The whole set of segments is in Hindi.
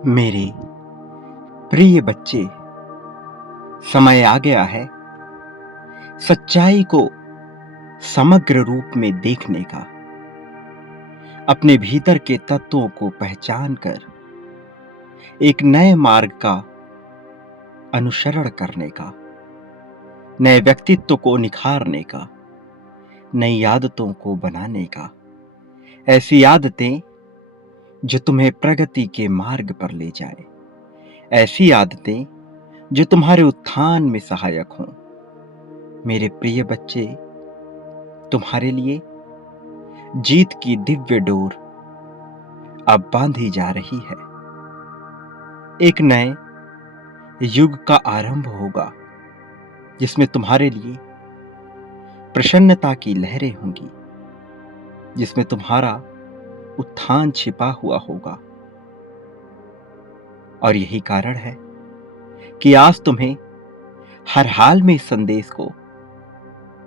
मेरे प्रिय बच्चे, समय आ गया है सच्चाई को समग्र रूप में देखने का, अपने भीतर के तत्वों को पहचान कर एक नए मार्ग का अनुसरण करने का, नए व्यक्तित्व को निखारने का, नई आदतों को बनाने का। ऐसी आदतें जो तुम्हें प्रगति के मार्ग पर ले जाए, ऐसी आदतें जो तुम्हारे उत्थान में सहायक हों। मेरे प्रिय बच्चे, तुम्हारे लिए जीत की दिव्य डोर अब बांधी जा रही है। एक नए युग का आरंभ होगा जिसमें तुम्हारे लिए प्रसन्नता की लहरें होंगी, जिसमें तुम्हारा उत्थान छिपा हुआ होगा। और यही कारण है कि आज तुम्हें हर हाल में इस संदेश को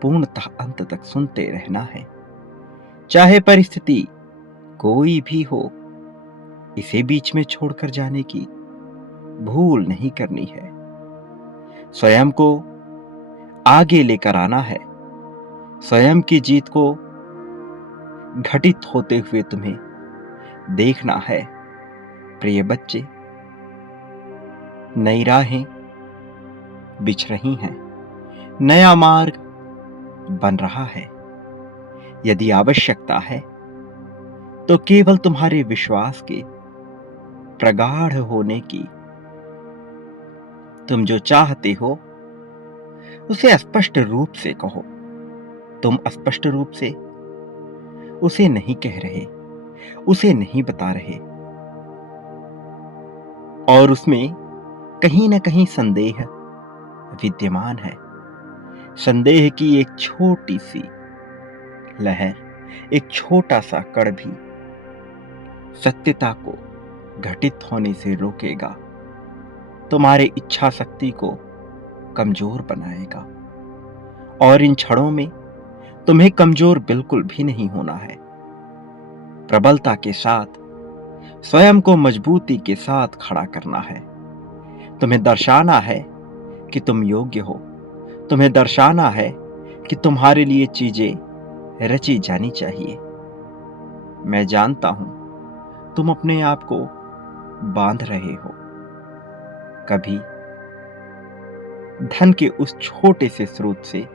पूर्णतः अंत तक सुनते रहना है। चाहे परिस्थिति कोई भी हो, इसे बीच में छोड़कर जाने की भूल नहीं करनी है। स्वयं को आगे लेकर आना है। स्वयं की जीत को घटित होते हुए तुम्हें देखना है। प्रिय बच्चे, नई राहें बिछ रही हैं, नया मार्ग बन रहा है। यदि आवश्यकता है तो केवल तुम्हारे विश्वास के प्रगाढ़ होने की। तुम जो चाहते हो उसे स्पष्ट रूप से कहो। तुम स्पष्ट रूप से उसे नहीं कह रहे, उसे नहीं बता रहे, और उसमें कहीं ना कहीं संदेह विद्यमान है। संदेह की एक छोटी सी लहर, एक छोटा सा कण भी सत्यता को घटित होने से रोकेगा, तुम्हारी इच्छा शक्ति को कमजोर बनाएगा। और इन क्षणों में तुम्हें कमजोर बिल्कुल भी नहीं होना है। प्रबलता के साथ स्वयं को मजबूती के साथ खड़ा करना है। तुम्हें दर्शाना है कि तुम योग्य हो। तुम्हें दर्शाना है कि तुम्हारे लिए चीजें रची जानी चाहिए। मैं जानता हूं तुम अपने आप को बांध रहे हो, कभी धन के उस छोटे से स्रोत से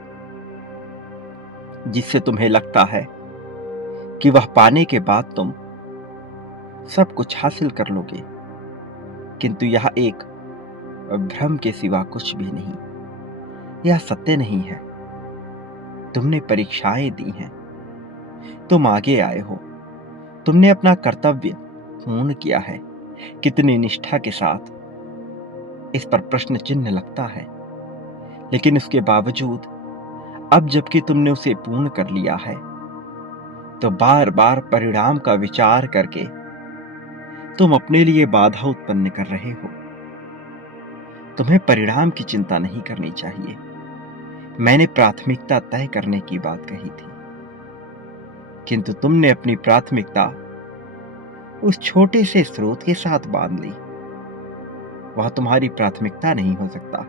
जिससे तुम्हें लगता है कि वह पाने के बाद तुम सब कुछ हासिल कर लोगे, किंतु यह एक भ्रम के सिवा कुछ भी नहीं। यह सत्य नहीं है। तुमने परीक्षाएं दी हैं, तुम आगे आए हो, तुमने अपना कर्तव्य पूर्ण किया है। कितनी निष्ठा के साथ, इस पर प्रश्न चिन्ह लगता है। लेकिन उसके बावजूद अब जबकि तुमने उसे पूर्ण कर लिया है, तो बार बार परिणाम का विचार करके तुम अपने लिए बाधा उत्पन्न कर रहे हो। तुम्हें परिणाम की चिंता नहीं करनी चाहिए। मैंने प्राथमिकता तय करने की बात कही थी, किंतु तुमने अपनी प्राथमिकता उस छोटे से स्रोत के साथ बांध ली। वह तुम्हारी प्राथमिकता नहीं हो सकता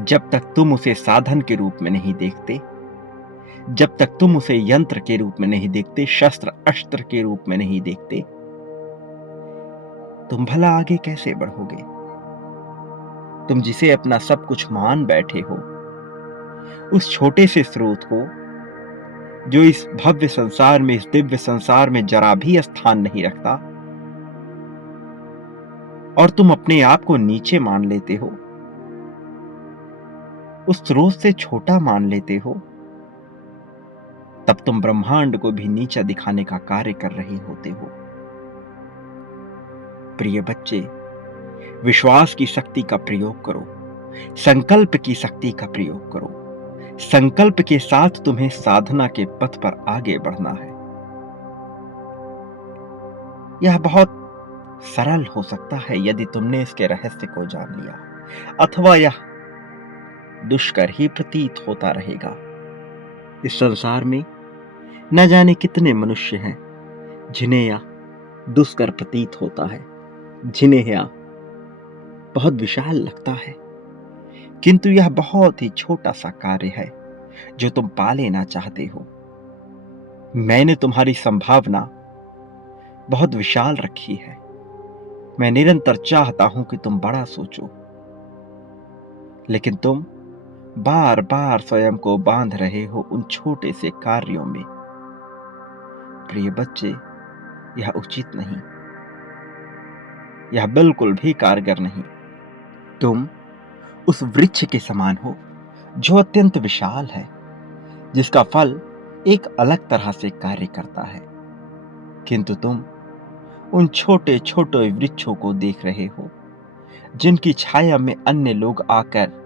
जब तक तुम उसे साधन के रूप में नहीं देखते, जब तक तुम उसे यंत्र के रूप में नहीं देखते, शस्त्र अस्त्र के रूप में नहीं देखते। तुम भला आगे कैसे बढ़ोगे? तुम जिसे अपना सब कुछ मान बैठे हो, उस छोटे से स्रोत को जो इस भव्य संसार में, इस दिव्य संसार में जरा भी स्थान नहीं रखता, और तुम अपने आप को नीचे मान लेते हो, उस स्रोत से छोटा मान लेते हो, तब तुम ब्रह्मांड को भी नीचा दिखाने का कार्य कर रहे होते हो। प्रिय बच्चे, विश्वास की शक्ति का प्रयोग करो, संकल्प की शक्ति का प्रयोग करो। संकल्प के साथ तुम्हें साधना के पथ पर आगे बढ़ना है। यह बहुत सरल हो सकता है यदि तुमने इसके रहस्य को जान लिया, अथवा यह दुष्कर ही प्रतीत होता रहेगा। इस संसार में न जाने कितने मनुष्य हैं जिन्हें यह दुष्कर प्रतीत होता है, जिन्हें यह बहुत विशाल लगता है, किंतु यह बहुत ही छोटा सा कार्य है जो तुम पा लेना चाहते हो। मैंने तुम्हारी संभावना बहुत विशाल रखी है। मैं निरंतर चाहता हूं कि तुम बड़ा सोचो, लेकिन तुम बार बार स्वयं को बांध रहे हो उन छोटे से कार्यों में। प्रिय बच्चे, यह उचित नहीं, यह बिल्कुल भी कारगर नहीं। तुम उस वृक्ष के समान हो जो अत्यंत विशाल है, जिसका फल एक अलग तरह से कार्य करता है, किंतु तुम उन छोटे छोटे वृक्षों को देख रहे हो जिनकी छाया में अन्य लोग आकर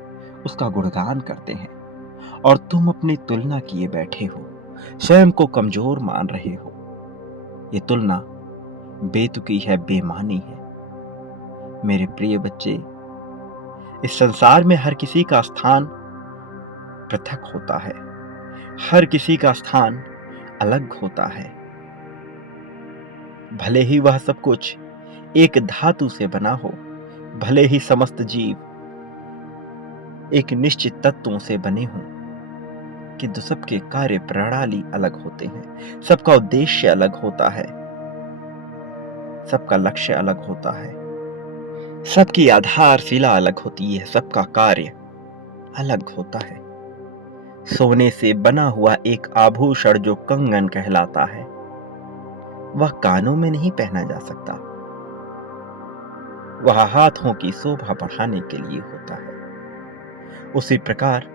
उसका गुणगान करते हैं, और तुम अपनी तुलना किए बैठे हो, स्वयं को कमजोर मान रहे हो। ये तुलना बेतुकी है, बेमानी है। मेरे प्रिय बच्चे, इस संसार में हर किसी का स्थान पृथक होता है, हर किसी का स्थान अलग होता है। भले ही वह सब कुछ एक धातु से बना हो, भले ही समस्त जीव एक निश्चित तत्वों से बने हों, किंतु सबके कार्य प्रणाली अलग होते हैं, सबका उद्देश्य अलग होता है, सबका लक्ष्य अलग होता है, सबकी आधारशिला अलग होती है, सबका कार्य अलग होता है। सोने से बना हुआ एक आभूषण जो कंगन कहलाता है, वह कानों में नहीं पहना जा सकता, वह हाथों की शोभा बढ़ाने के लिए होता है। उसी प्रकार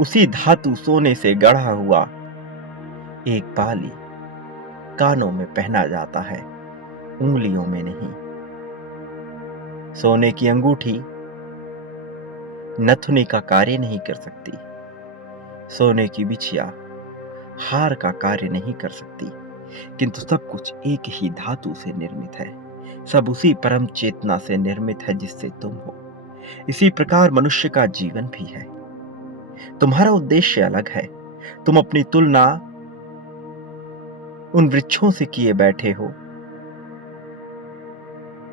उसी धातु सोने से गढ़ा हुआ एक बाली कानों में पहना जाता है, उंगलियों में नहीं। सोने की अंगूठी नथुनी का कार्य नहीं कर सकती, सोने की बिछिया हार का कार्य नहीं कर सकती, किंतु सब कुछ एक ही धातु से निर्मित है, सब उसी परम चेतना से निर्मित है जिससे तुम हो। इसी प्रकार मनुष्य का जीवन भी है। तुम्हारा उद्देश्य अलग है। तुम अपनी तुलना उन वृक्षों से किए बैठे हो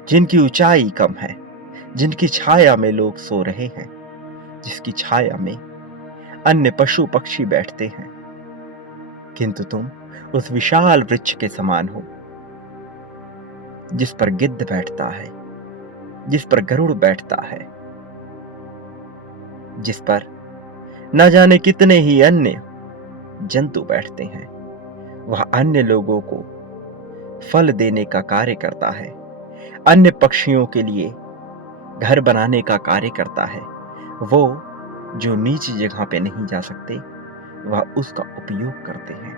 जिनकी ऊंचाई कम है, जिनकी छाया में लोग सो रहे हैं, जिसकी छाया में अन्य पशु पक्षी बैठते हैं, किंतु तुम उस विशाल वृक्ष के समान हो जिस पर गिद्ध बैठता है, जिस पर गरुड़ बैठता है, जिस पर न जाने कितने ही अन्य जंतु बैठते हैं। वह अन्य लोगों को फल देने का कार्य करता है, अन्य पक्षियों के लिए घर बनाने का कार्य करता है। वो जो नीची जगह पे नहीं जा सकते, वह उसका उपयोग करते हैं।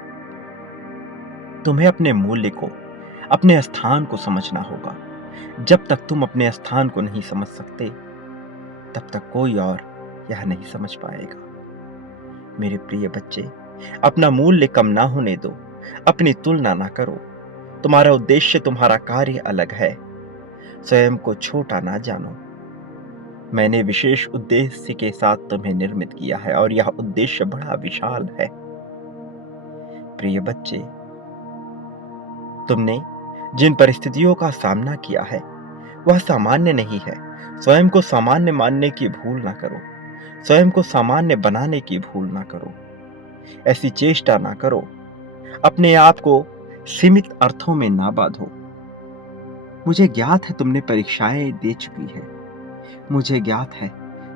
तुम्हें अपने मूल्य को, अपने स्थान को समझना होगा। जब तक तुम अपने स्थान को नहीं समझ सकते, तब तक कोई और यह नहीं समझ पाएगा। मेरे प्रिय बच्चे, अपना मूल्य कम ना होने दो, अपनी तुलना ना करो। तुम्हारा उद्देश्य, तुम्हारा कार्य अलग है। स्वयं को छोटा ना जानो। मैंने विशेष उद्देश्य के साथ तुम्हें निर्मित किया है, और यह उद्देश्य बड़ा विशाल है। प्रिय बच्चे, तुमने जिन परिस्थितियों का सामना किया है वह सामान्य नहीं है। स्वयं को सामान्य मानने की भूल ना करो, स्वयं को सामान्य बनाने की भूल ना करो, ऐसी चेष्टा ना करो। अपने आप को सीमित अर्थों में ना बांधो। मुझे ज्ञात है तुमने परीक्षाएं दे चुकी है, मुझे ज्ञात है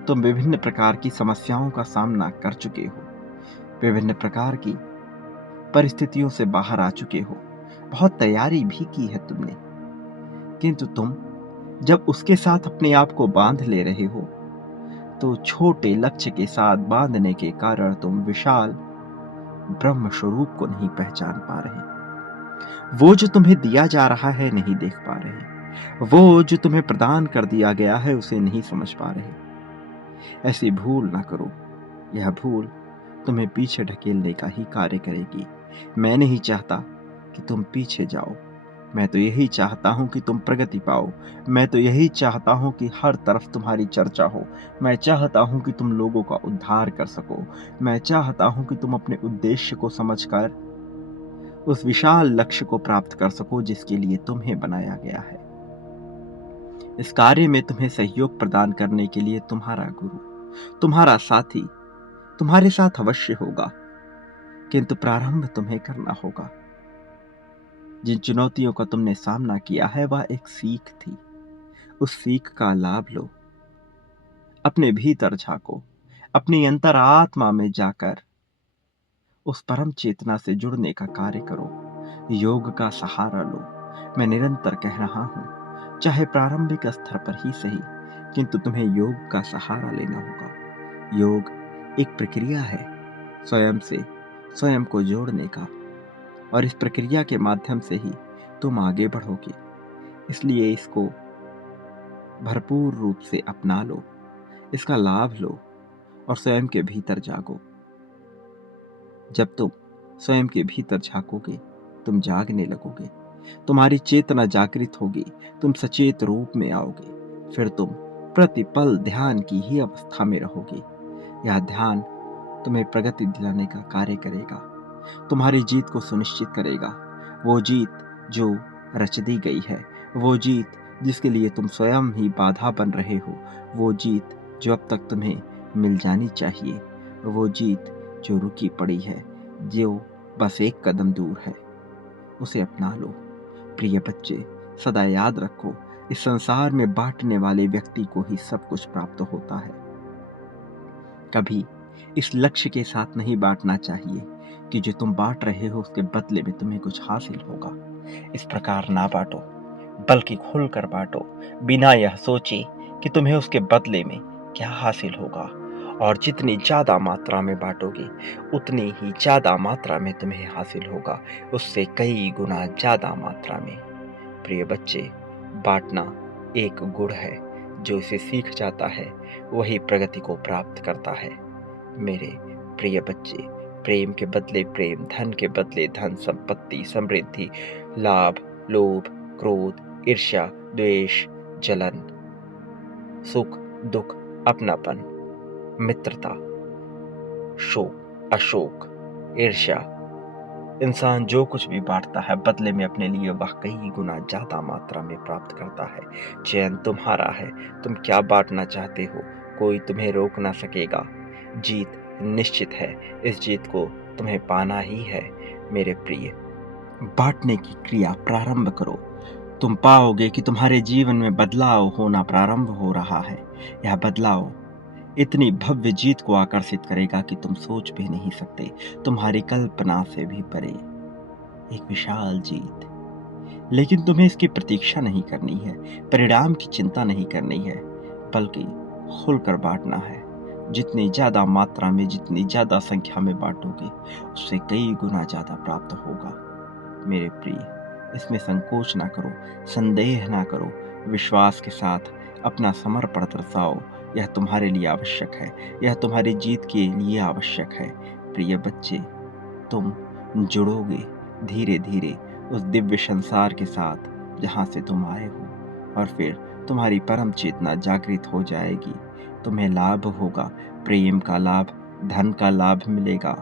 तुम विभिन्न प्रकार की समस्याओं का सामना कर चुके हो, विभिन्न प्रकार की परिस्थितियों से बाहर आ चुके हो, बहुत तैयारी भी की है तुमने, किंतु तुम जब उसके साथ अपने आप को बांध ले रहे हो, तो छोटे लक्ष्य के साथ बांधने के कारण तुम विशाल ब्रह्म स्वरूप को नहीं पहचान पा रहे। वो जो तुम्हें दिया जा रहा है नहीं देख पा रहे, वो जो तुम्हें प्रदान कर दिया गया है उसे नहीं समझ पा रहे। ऐसी भूल ना करो, यह भूल तुम्हें पीछे ढकेलने का ही कार्य करेगी। मैं नहीं चाहता कि तुम पीछे जाओ, मैं तो यही चाहता हूं कि तुम प्रगति पाओ। मैं तो यही चाहता हूं कि हर तरफ तुम्हारी चर्चा हो। मैं चाहता हूं कि तुम लोगों का उद्धार कर सको। मैं चाहता हूं कि तुम अपने उद्देश्य को समझकर उस विशाल लक्ष्य को प्राप्त कर सको जिसके लिए तुम्हें बनाया गया है। इस कार्य में तुम्हें सहयोग प्रदान करने के लिए तुम्हारा गुरु, तुम्हारा साथी तुम्हारे साथ अवश्य होगा, किंतु प्रारंभ तुम्हें करना होगा। जिन चुनौतियों का तुमने सामना किया है वह एक सीख थी। उस सीख का लाभ लो, अपने भीतर झांको, अपनी अंतरात्मा में जाकर उस परम चेतना से जुड़ने का कार्य करो। योग का सहारा लो। मैं निरंतर कह रहा हूं, चाहे प्रारंभिक स्तर पर ही सही, किंतु तुम्हें योग का सहारा लेना होगा। योग एक प्रक्रिया है स्वयं से स्वयं को जोड़ने का, और इस प्रक्रिया के माध्यम से ही तुम आगे बढ़ोगे। इसलिए इसको भरपूर रूप से अपना लो, इसका लाभ लो और स्वयं के भीतर जागो। जब तुम स्वयं के भीतर झांकोगे, तुम जागने लगोगे, तुम्हारी चेतना जागृत होगी, तुम सचेत रूप में आओगे। फिर तुम प्रतिपल ध्यान की ही अवस्था में रहोगे। यह ध्यान तुम्हें प्रगति दिलाने का कार्य करेगा, तुम्हारी जीत को सुनिश्चित करेगा। वो जीत जो रच दी गई है, वो जीत जिसके लिए तुम स्वयं ही बाधा बन रहे हो, वो जीत जो अब तक तुम्हें मिल जानी चाहिए, वो जीत जो रुकी पड़ी है, जो बस एक कदम दूर है, उसे अपना लो। प्रिय बच्चे, सदा याद रखो, इस संसार में बांटने वाले व्यक्ति को ही सब कुछ प्राप्त होता है। कभी इस लक्ष्य के साथ नहीं बांटना चाहिए कि जो तुम बांट रहे हो उसके बदले में तुम्हें कुछ हासिल होगा। इस प्रकार ना बांटो, बल्कि खुलकर बांटो, बिना यह सोचे कि तुम्हें उसके बदले में क्या हासिल होगा। और जितनी ज्यादा मात्रा में बांटोगे, उतनी ही ज्यादा मात्रा में तुम्हें हासिल होगा, उससे कई गुना ज्यादा मात्रा में। प्रिय बच्चे, बांटना एक गुण है। जो इसे सीख जाता है वही प्रगति को प्राप्त करता है। मेरे प्रिय बच्चे, प्रेम के बदले प्रेम, धन के बदले धन, संपत्ति, समृद्धि, लाभ, लोभ, क्रोध, ईर्ष्या, द्वेष, जलन, सुख, दुख, अपनापन, मित्रता, शोक, अशोक, ईर्ष्या, इंसान जो कुछ भी बांटता है बदले में अपने लिए वह कई गुना ज्यादा मात्रा में प्राप्त करता है। चयन तुम्हारा है, तुम क्या बांटना चाहते हो, कोई तुम्हें रोक ना सकेगा। जीत निश्चित है, इस जीत को तुम्हें पाना ही है। मेरे प्रिय, बांटने की क्रिया प्रारंभ करो। तुम पाओगे कि तुम्हारे जीवन में बदलाव होना प्रारंभ हो रहा है। यह बदलाव इतनी भव्य जीत को आकर्षित करेगा कि तुम सोच भी नहीं सकते, तुम्हारी कल्पना से भी परे एक विशाल जीत। लेकिन तुम्हें इसकी प्रतीक्षा नहीं करनी है, परिणाम की चिंता नहीं करनी है, बल्कि खुलकर बांटना है। जितनी ज्यादा मात्रा में, जितनी ज्यादा संख्या में बांटोगे, उससे कई गुना ज्यादा प्राप्त होगा। मेरे प्रिय, इसमें संकोच ना करो, संदेह ना करो, विश्वास के साथ अपना समर्पण दर्शाओ। यह तुम्हारे लिए आवश्यक है, यह तुम्हारी जीत के लिए आवश्यक है। प्रिय बच्चे, तुम जुड़ोगे धीरे धीरे उस दिव्य संसार के साथ जहाँ से तुम आए हो, और फिर तुम्हारी परम चेतना जागृत हो जाएगी। तुम्हें लाभ होगा, प्रेम का लाभ, धन का लाभ मिलेगा।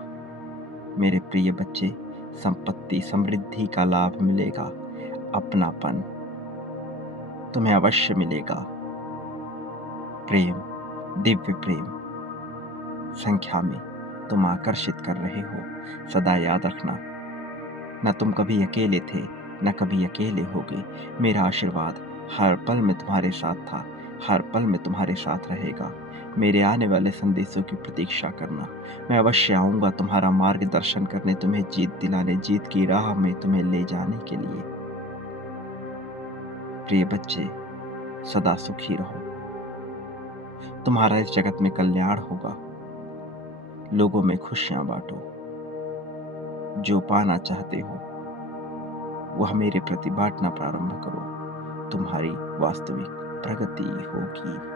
मेरे प्रिय बच्चे, संपत्ति, समृद्धि का लाभ मिलेगा, अपनापन तुम्हें अवश्य मिलेगा। प्रेम, दिव्य प्रेम संख्या में तुम आकर्षित कर रहे हो। सदा याद रखना, न तुम कभी अकेले थे, न कभी अकेले होगे। मेरा आशीर्वाद हर पल में तुम्हारे साथ था, हर पल में तुम्हारे साथ रहेगा। मेरे आने वाले संदेशों की प्रतीक्षा करना। मैं अवश्य आऊंगा तुम्हारा मार्गदर्शन करने, तुम्हें जीत दिलाने, जीत की राह में तुम्हें ले जाने के लिए। प्रिय बच्चे, सदा सुखी रहो। तुम्हारा इस जगत में कल्याण होगा। लोगों में खुशियां बांटो। जो पाना चाहते हो वह मेरे प्रति बांटना प्रारंभ करो। तुम्हारी वास्तविक प्रगति होगी।